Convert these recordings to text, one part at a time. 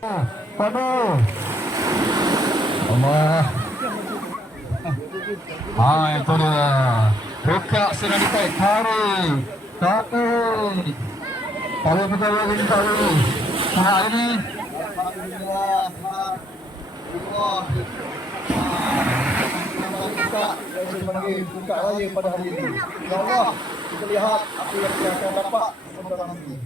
Aduh. Allah. Itu dia. Buka sudah ditarik. Tarik. Tarik betul lagi tarik. Nah ini. Buka lagi pada hari ini. Ya Allah, kita lihat apa yang kita akan dapat sebentar nanti.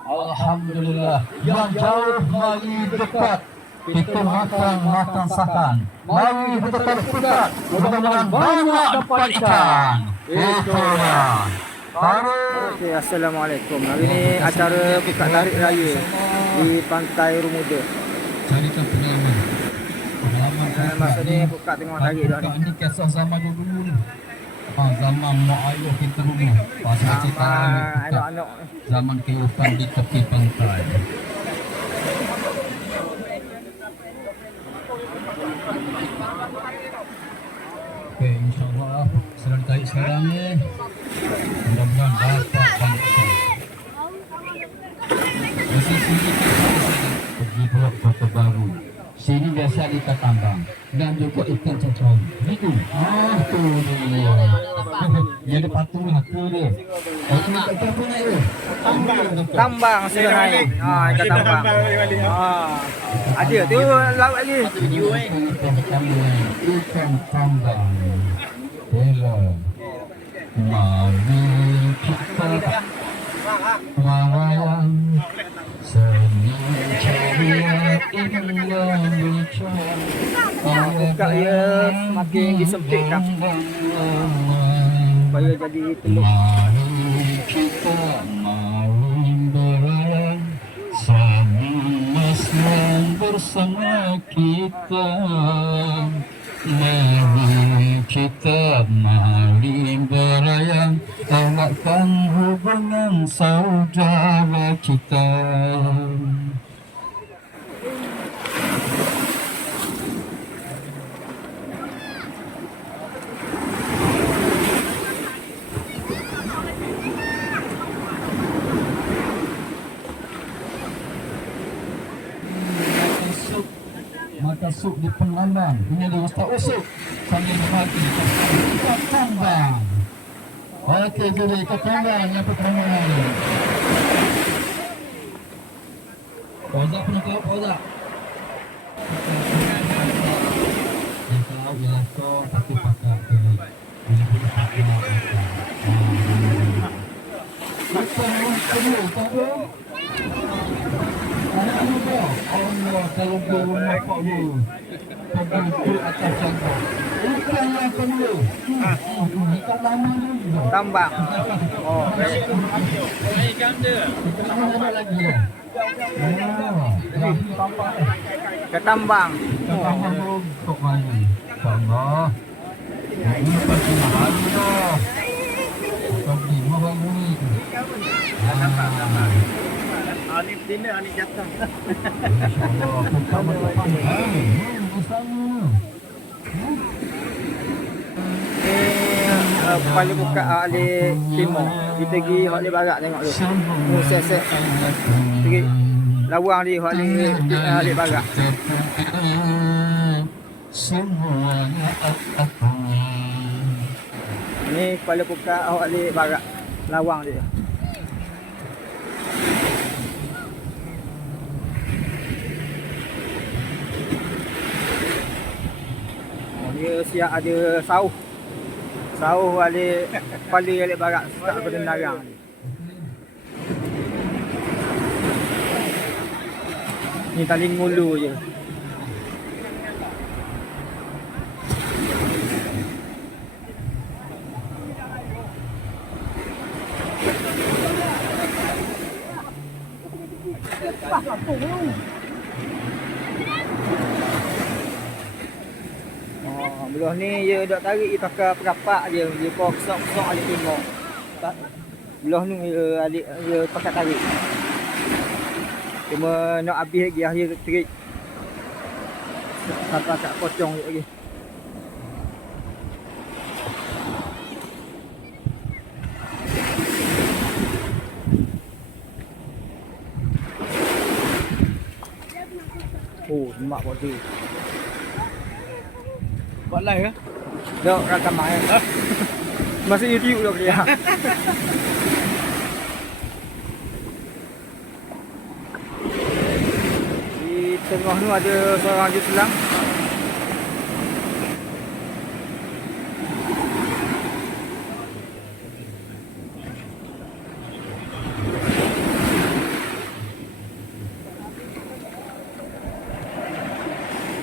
Alhamdulillah, yang jauh mari dekat, kita makan sakan. Mari berdekat dekat, mudah-mudahan banyak dapat ikan. Itu ya. Okey, Assalamualaikum. Hari ni acara buka tarik raya di Pantai Rumuda. Carikan pengalaman. Masa ni buka tengah tarik dah ni. Ini kisah zaman dulu ni. Zaman mak ayah kita dulu. Pasal cerita anak-anak zaman kehidupan di tepi pantai. Okey, insyaAllah sedang tarik sekarang ni. Mudah-mudahan dapat banyak. Mesti sini pergi pulak Kota Baru. Sini biasa ikan tambang dan juga ikan cacau. Itu. Tu dia. Dia ada patung lah tu dia. Itu ikan apa naik tu? tambang sudah naik. Ikan tambang. Ada tu laut lagi. Ikan tambang. Hello. Mari kita melayang seni ceria indah bicara. Buka ia semakin disempitkan supaya jadi teluk. Mari kita berlayang sama-sama bersama kita. Mari kita berlayang, eratkan hubungan saudara kita. Maka sup di penambang. Ini ada Ustaz Usuk sambil mati ikan tambang. Okey, jadi ikan tambang yang pertama ni. Ozak pun kau Ozak. Kau ialah kau tapi pakai ini. Ini pun pakai nak. Ikan Allah kalau rumah Pak Lu pergi ke atas sana. Ikan yang kedua. Ikan lama dulu. Tambang. Ikan dia. Ikan lama ada lagi. Ikan tambang. Ikan tambang tu untuk mana? InsyaAllah. Ini pasti mahal dah. Tapi mahal ni. Alif dinner, Alif jatuh. InsyaAllah. Pertama depan. Bersama. Kepala buka Alif Timur. Kita pergi Alif Barat tengok tu. Set-set. Pergi lawang di Alif Barat. Ni kepala buka Alif Barat. Lawang dia. Dia siap ada sauh. Sauh balik kepala Alif Barat start berdendarang ni. Ni tali ngulu je. Belah ni dia dak tarik dia pakai perapak je. Dia kau kesok-kesok Alif Timur. Belah ni dia pakai tarik. Cuma nak habis lagi akhir terik. Sampai tak pocong lagi. Oh, mak bodoh. Buat live ke? Dok rakaman. Masuk YouTube dok dia. Di tengah ni ada seorang je selang.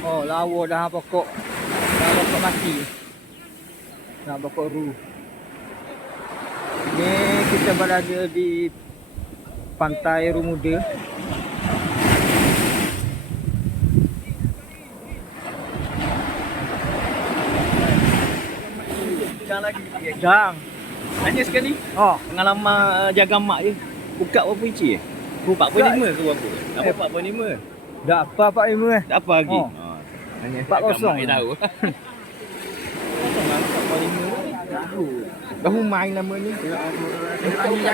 Oh, lawa dah pokok. Dah pokok mati. Dah pokok ru. Ni kita berada di Pantai Rumuda. Jangan lagi. Jang. Hanya sekali. Oh, Pengalaman jaga mak je. Buka berapa inci je? 4.5 ke berapa? Apa 4.5? dah apa 45 eh? Tak apa lagi. Oh. Hanya 4.0. Mak tahu. Dah main nama ni.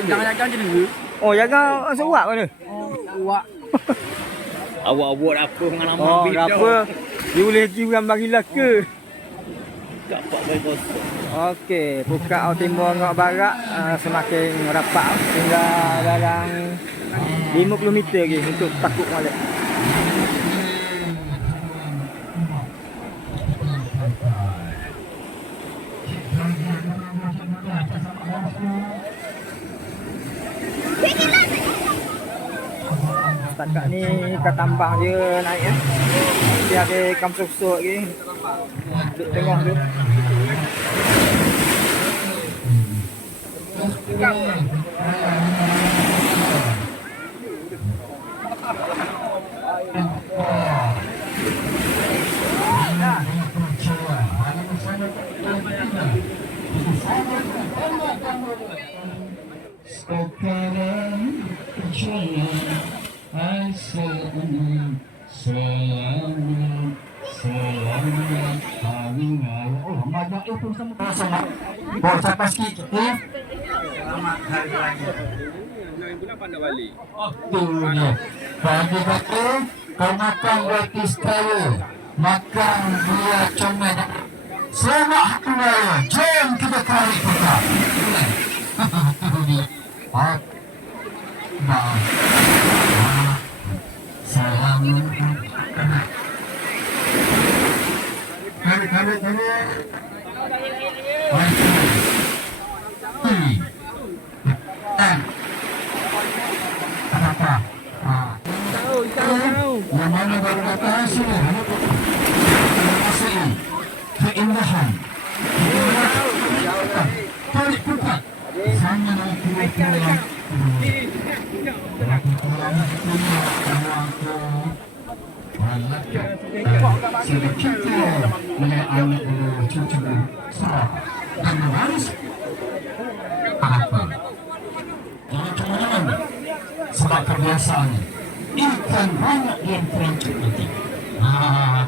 Jangan je dulu. Oh, jaga seruak mana? Awak. Awak buat apa pengalaman Oh, bid dah dah. apa? Dia boleh jiran bagilah ke? Tak 4.0. Okey, buka timur ngok barat semakin rapat hingga dalam 50 meter lagi untuk takut balik. Setakat ni kat tambang je naik ya. Dia ada kampung susuk lagi. Duduk tengah tu. Sekarang percaya selamat hari raya. Oh, majak itu sama. Bawa siapa sikit? Selamat hari raya. 9 bulan pandai balik. Itu dia. Bagi kata, kau makan roti setara, makan dia comel. Selamat hari raya. Jom kita tarik kita. Itu dia. Yang mana baru kata hasil keindahan tarik pukat sama dengan pulang sudah cinta dengan anak cucu Sarah dan mewaris apa ini teman-teman sebab kebiasaan ikan banyak yang perancut nanti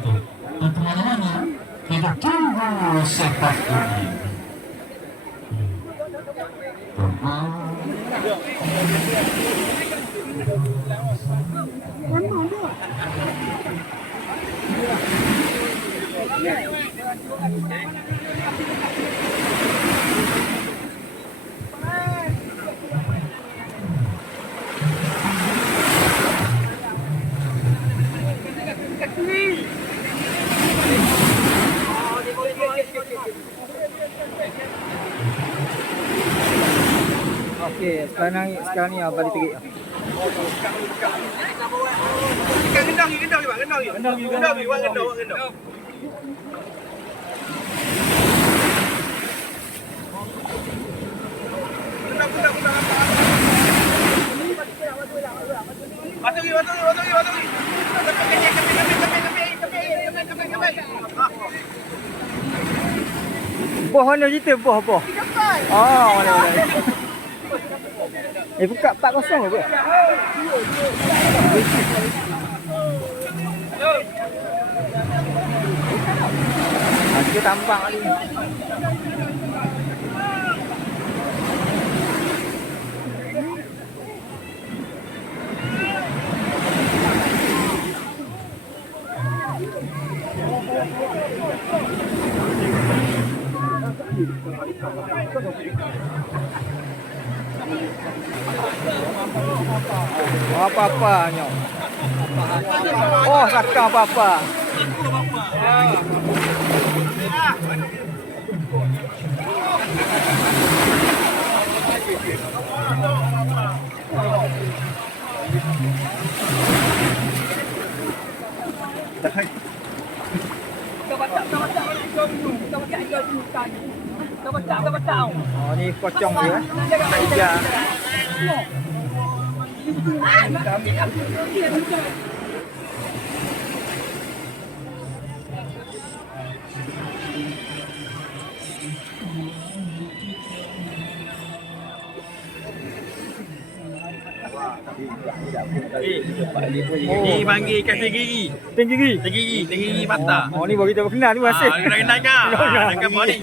tu dan teman-teman kita tunggu sepak ini Okey, sekarang ni balik terik. Gendang je, Pak. Gendang je, wang gendang. Boh mana cerita boh? Oh, mana. Buka 4-0 ke? Kita tampang kali. Apa-apa nyo. Oh, kata apa-apa. Oh, ni pocong dia. Meja. Ni panggil ikan tenggiri. Tenggiri. Tenggiri patah. Oh, ni baru kita kenal ni masih. Kenal kan? Jangan apa ni.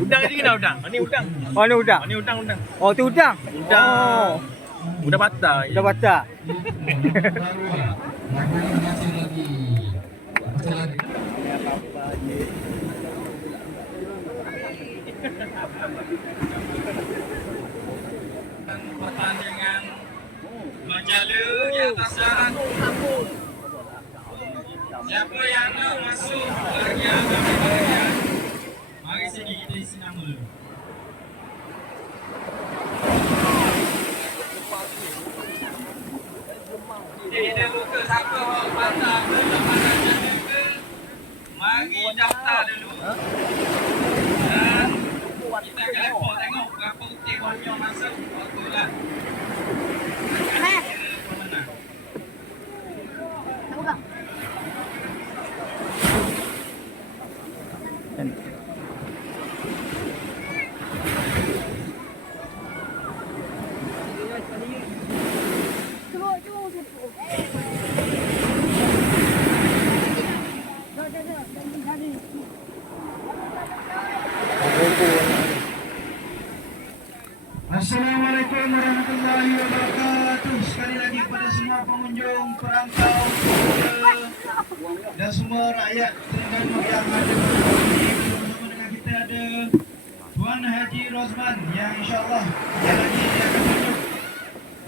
Udang ni kenal udang. Ni udang. Oh, ni udang. Ni udang. Oh, tu udang. Udang. Udang patah. Udang patah. Pertandingan menjala di atas darat. Siapa yang nak masuk lagi ada ya. Mari sini kita isi nama dulu. Kita buka siapa orang patah ke patah jala ke. Mari daftar dulu. Dan kita akan report tengok berapa tim yang masuk. Betulan. Pemenang. Assalamualaikum warahmatullahi wabarakatuh. Sekali lagi kepada semua pengunjung, perantau dan semua rakyat Terengganu yang ada bersama dengan kita ada Tuan Haji Rosman yang insyaAllah sekali lagi dia akan tunjuk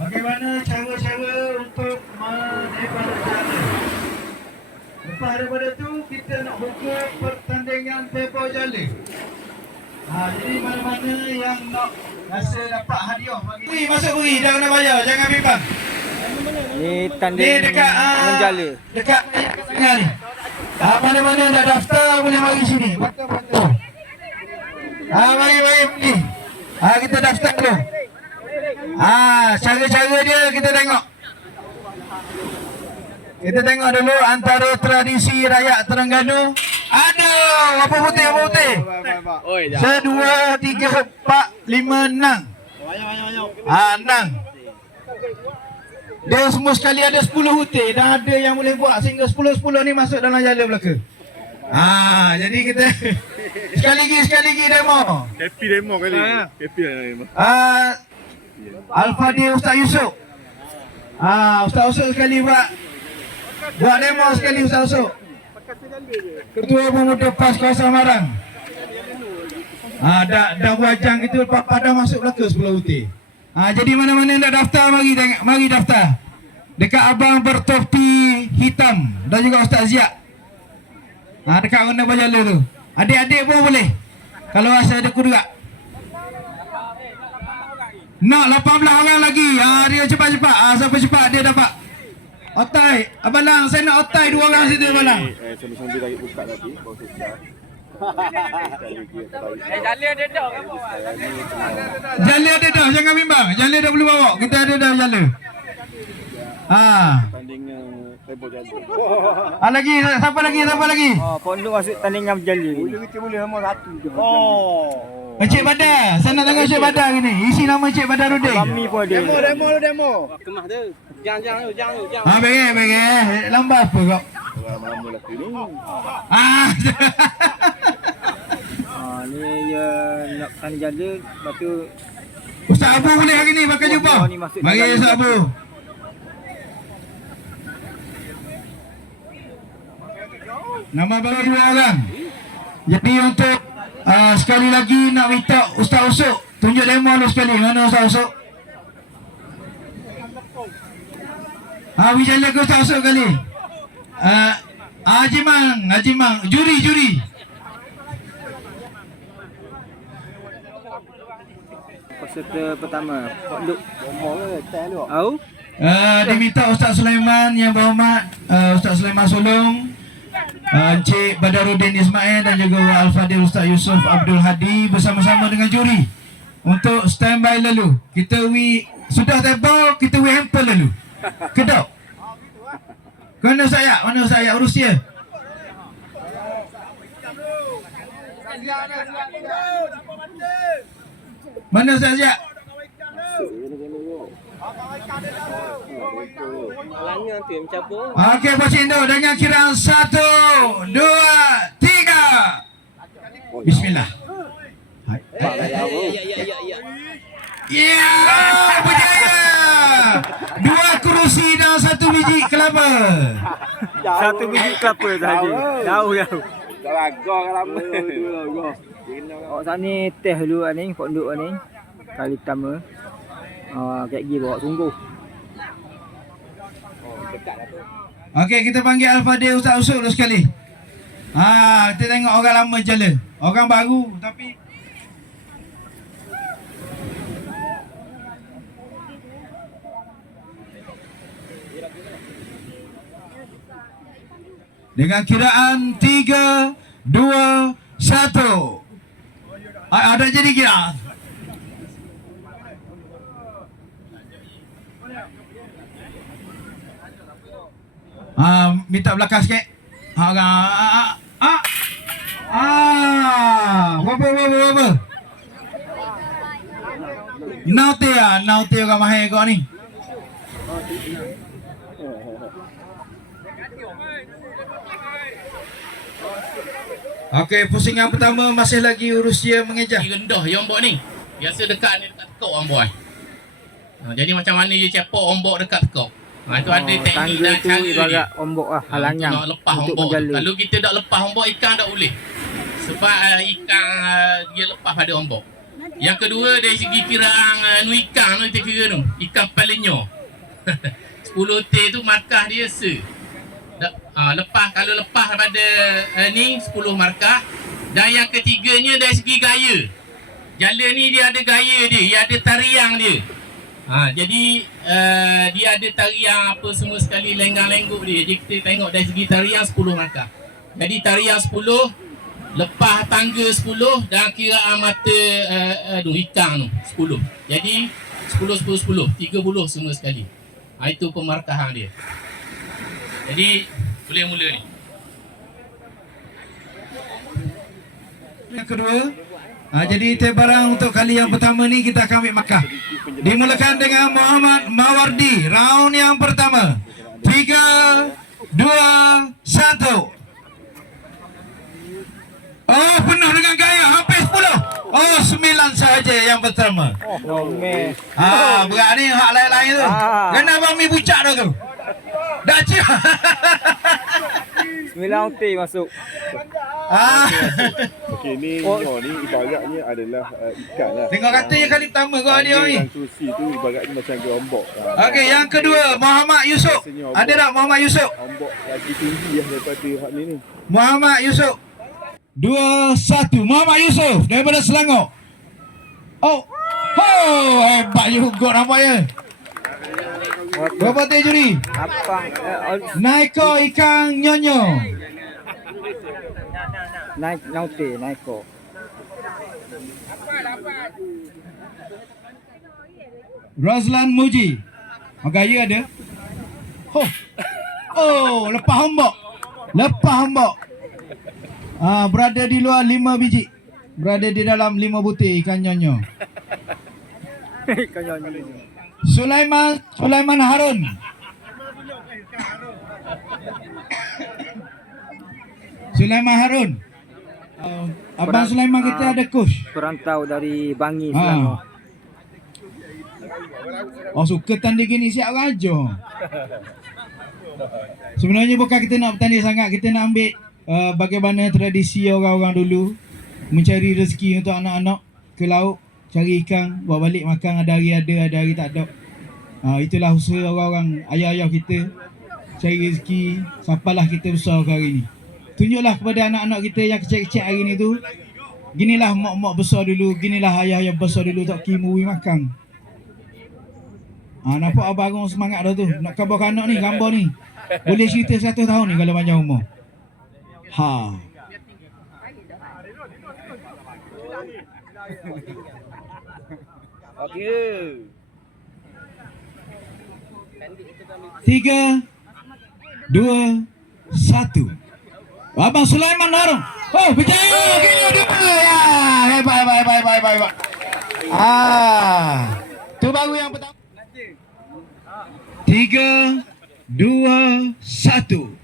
bagaimana cara-cara untuk menebar jala. Lepas daripada tu kita nak buka pertandingan tebar jala. Jadi mana-mana yang nak rasa dapat hadiah bagi masuk beri, dah kena bayar, jangan bimbang. Ni Ni tanding dekat menjala. dekat tengah ni. Mana-mana dah daftar boleh mari sini. Betul. Mari ni. Kita daftar dulu. Cara-cara dia kita tengok. Kita tengok dulu antara tradisi rakyat Terengganu. Aduh, apa putih, apa putih? 1, 2, 3, 4, 5, 6. 6. Dia semua sekali ada 10 putih. Dan ada yang boleh buat sehingga 10 ni masuk dalam jala belaka. Jadi kita sekali lagi demo. Happy demo kali. Happy demo. Al-Fadhil Ustaz Yusof. Ustaz Yusof sekali buat demo sekali Ustaz Yusof. Ketua Pemuda PAS Kawasan Marang. Dah wajang itu pada masuk belaka 10 putih. Jadi mana-mana yang dah daftar mari daftar. Dekat abang bertopi hitam dan juga Ustaz Ziak. Dekat ronda berjala tu. Adik-adik pun boleh. Kalau rasa ada kudurak. Nak 18 orang lagi. Dia cepat-cepat. Siapa cepat dia dapat. Otai. Abang Lang, saya nak otai 2 orang situ Abang Lang. Sambil lagi buka lagi. Jala ada dah, jangan bimbang. Jala dah boleh bawa. Kita ada dah jala. Tandingan tembok jala. Lagi, siapa lagi? Oh, pondok masuk tandingan berjala. Oh. Encik Badar. Saya nak tengok Encik Badar ni. Isi nama Encik Badar Rudin. Kami pun ada. Demo. Kemah tu. Jangan. Bengek. Lambat apa kau? Lama-lama lagi ni. Ni ya nak tanding jala, lepas tu Ustaz Abu boleh hari ni pakai jubah. Mari Ustaz Abu. Nama bagi 2 orang. Jadi untuk sekali lagi nak minta Ustaz Usuk tunjuk demo lu sekali. Mana Ustaz Usuk? Bijala ke Ustaz Usuk kali. Haji Mang, juri. Peserta pertama Duk Au Diminta Ustaz Sulaiman yang berhormat, Ustaz Sulaiman Solong, Encik Badarudin Ismail dan juga Al-Fadil Ustaz Yusof Abdul Hadi bersama-sama dengan juri untuk standby lalu. Kita sudah tebal, kita hamper lalu. Kedok. Mana Ustaz Ayat urus dia. Mana Ustaz Ayat? Okey, Pasindo dengan kiraan 1, 2, 3. Bismillah. Ya, berjaya. 2 kerusi dan 1 biji kelapa. 1 biji kelapa saja. Jauh. Tak lagak lama dulu. Awak sana teh dulu ni, pondok ni. Kali pertama. Kayak gini bawa sungguh. Okey, kita panggil Al-Fadil Ustaz Usuk dulu sekali. Kita tengok orang lama jala. Orang baru tapi dengan kiraan 3, 2, 1. Ada jadi kiraan. Minta belakang sikit. Berapa? Nauti orang mahir kau ni. Okey, pusingan pertama masih lagi urusia mengejar. Rendah yang ombak ni. Biasa dekat ni dekat tekuk ombak. Jadi macam mana dia cepok ombak dekat tekuk. Itu ada teknik dan cara dia. Ombak lah, halangan nak lepas untuk ombak. menjala. Kalau kita tak lepas ombak, ikan tak boleh. Sebab ikan dia lepas pada ombak. Yang kedua dari segi kiraan ikan tu kita kira tu. Ikan palinyo. 10 T tu markah dia se. Kalau lepas pada ni 10 markah. Dan yang ketiganya dari segi gaya. Jala ni dia ada gaya dia ada tariang dia. Jadi dia ada tariang apa semua sekali lenggang-lengguk dia. Jadi kita tengok dari segi tariang 10 markah. Jadi tariang 10, lepas tangga 10 dan kiraan mata ikan tu 10. Jadi 10, 30 semua sekali. Itu pemarkahan dia. Jadi boleh mula ni. Yang kedua, jadi tebarang untuk kali yang pertama ni kita akan ambil markah. Dimulakan dengan Muhammad Mawardi. Round yang pertama. 3, 2, 1. Penuh dengan gaya. Hampir 10. 9 sahaja yang pertama. Berat ni hak lain-lain tu. Kenapa mi bucak dah tu? Dah cium. 9 T masuk. Okey, ni ibaratnya adalah ikan lah. Tengok kata yang kali pertama kau dia ni. Yang kerusi tu ibaratnya macam gerombok. Okey, yang kedua Muhammad Yusof. Ada tak Muhammad Yusof? Ombok lagi tinggi daripada hak ni. Muhammad Yusof. 2, 1. Muhammad Yusof daripada Selangor. Hebat juga nampaknya. Berapa T juri? Naiko ikan nyonyo. Naiko. Roslan Muji. Gaya ada. Lepas hombok. Berada di luar 5 biji. Berada di dalam 5 butir ikan nyonyo. Sulaiman Harun. Abang Sulaiman kita ada coach. Perantau dari Bangi, Selangor. Suka tanding gini siap raja. Sebenarnya bukan kita nak bertanding sangat, kita nak ambil bagaimana tradisi orang-orang dulu. mencari rezeki untuk anak-anak ke laut, cari ikan, bawa balik makan, ada hari tak ada. Itulah usaha orang-orang ayah-ayah kita cari rezeki sampailah kita besar ke hari ni. Tunjuklah kepada anak-anak kita yang kecil-kecil hari ni tu, ginilah mak-mak besar dulu, ginilah ayah yang besar dulu tak kimui makan. Nampak abang semangat dah tu. Nak gambar anak ni, gambar ni. Boleh cerita 100 tahun ni kalau panjang umur. Okey. 3, 2, 1. Abang Sulaiman Narong. Oh, berjaya. Okey, ya. Hebat. Tu baru yang pertama. 3, 2, 1.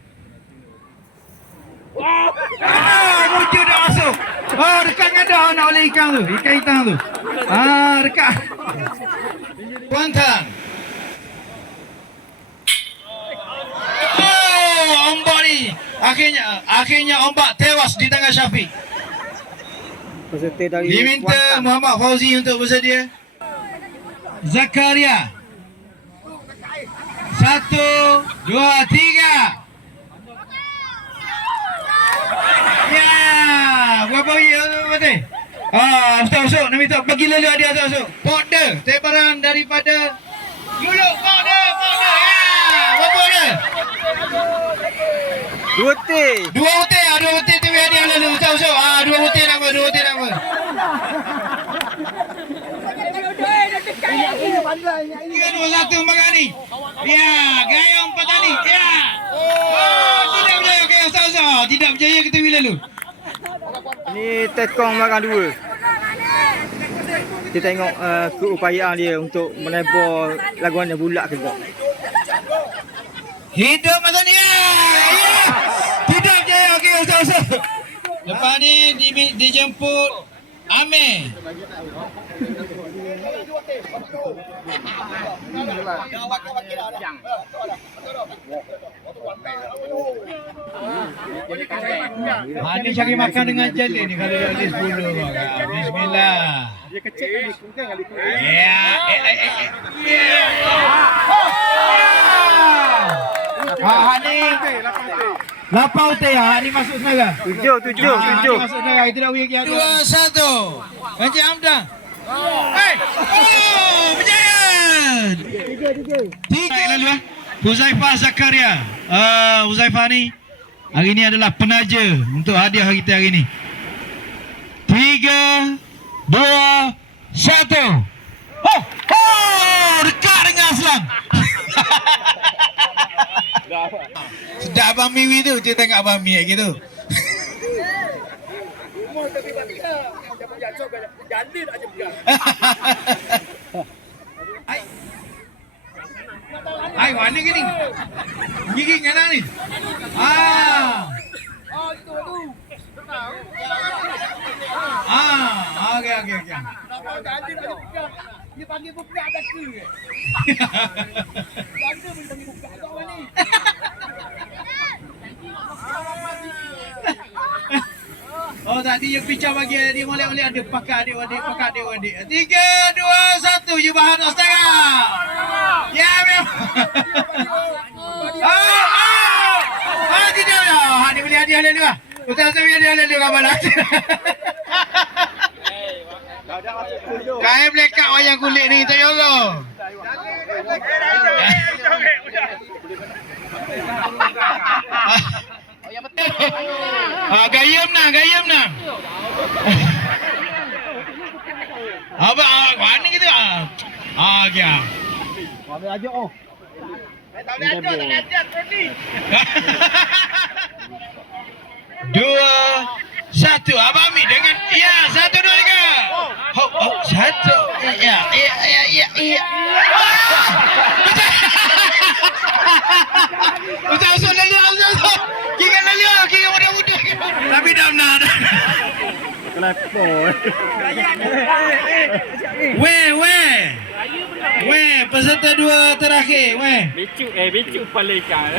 Muncul dah masuk. Dekat ada nak oleh ikan tu. Ikan hitam tu. Dekat. Kuantan. Ombak ni. Akhirnya ombak tewas di tangan Syafiq. Peserta dari Diminta Kuantan. Muhammad Fauzi untuk bersedia. Zakaria. 1, 2, 3. Ya, berapa betul? Masuk. Nak minta bagi lalu dia masuk. Powder, tebaran daripada Luluk powder. Ya, berapa dia? 2 teh. 2 hotel tu biar dia lalu. Masuk. 2 hotel nama. 3, 2, 1 makan ni. Ya, gayung 4 tali. Ya. Tidak berjaya. Okey, usah. Tidak berjaya kita bila lalu. Ni tekong makan 2. Kita tengok keupayaan dia untuk menebur laguan yang bulat ke tak. Hidup masa ni. Ya. Tidak berjaya. Okey, usah. Lepas ni dijemput Amir. Ni cari makan dengan jeli ni kalau dia ada 10. Bismillah. Dia kecil kali kurang kali tu. Ya. Ni 8 hotel. Ni masuk sekarang. 7. Masuk sekarang. Kita dah wiki 2, 1. Encik Hamdan. Berjaya. 3 lalu Huzaifah Zakaria. Huzaifah ni hari ni adalah penaja untuk hadiah kita hari ni. 3, 2, 1. Dekat dengan Aslam. Sedap Abang Miwi tu. Dia tengok Abang Mi lagi tu. Hai, mana ke ni? Gigi kan ni? Okey. Dia panggil buka tak ke? Janda pun panggil buka kat orang ni. Tadi yang picah bagi dia molek-molek ada pakat adik-adik. 3, 2, 1 Jubahan Astaga. Ya memang. Tidak lah. Ni boleh hadiah lalu lah. Betul saya hadiah lalu kabar lah. Kain blackout wayang kulit ni tak yolo. Gayam nak. Abang, mana kita? Okey. Kami ajak Tak boleh ajak ni. 2, 1. Abang Mi dengan 1, 2, 3. 1. Ya. Usah lalu. Kira lalu. Kira muda-muda. Tapi dah benar. Kenapa? Weh, peserta 2 terakhir. Bicu palaikan.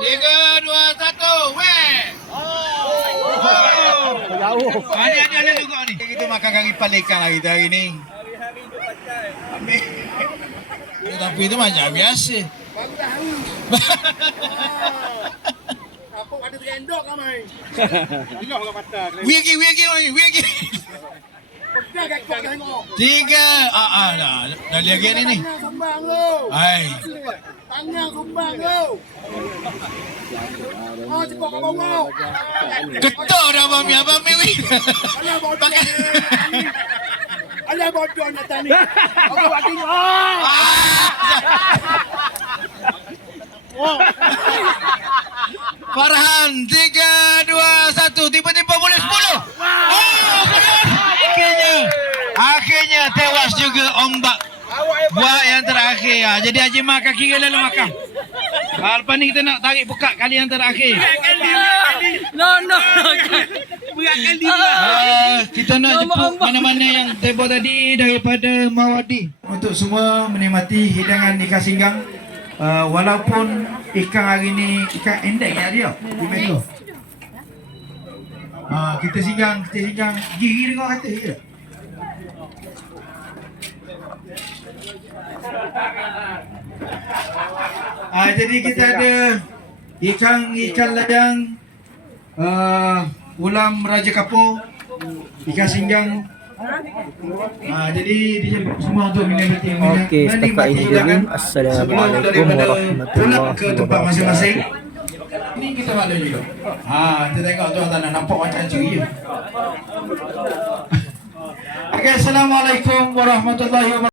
3, 2, 1, weh! Jauh. Ada juga ni. Kita makan kari pelikan lah kita hari ni. Tapi itu macam biasa. Apa ada terendok ramai. Wiki. Pegang kat kau tengok. 3, dah lihat ni ni. Tangan sumbang tu. Hai. Tangan sumbang tu. Cepat kau bawa. Ketuk dah abang mi weh. Alah bodoh ni. Alah bodoh ni tadi. Aku buat ni. Farhan 3, 2, 1 tiba-tiba boleh 10. Akhirnya tewas juga ombak buat yang terakhir. Jadi Haji makan kira lalu makan. Lepas ni kita nak tarik buka kali yang terakhir. No. Beratkan diri. Kita nak jemput mana-mana yang tebo tadi daripada Mawadi. Untuk semua menikmati hidangan ikan singgang. Walaupun ikan hari ni ikan endek ya dia di meja. Kita singgang gigi dengan kata je. Jadi kita ada ikan ladang, ulam raja kapur, ikan singgang. Jadi dijemput semua untuk menikmati Okey, setakat ini dulu. Assalamualaikum warahmatullahi ke tempat wabarakatuh. masing-masing. Ini kita malu juga. Kita tengok tuan tanah nampak macam ceria. Okey, assalamualaikum warahmatullahi wabarakatuh.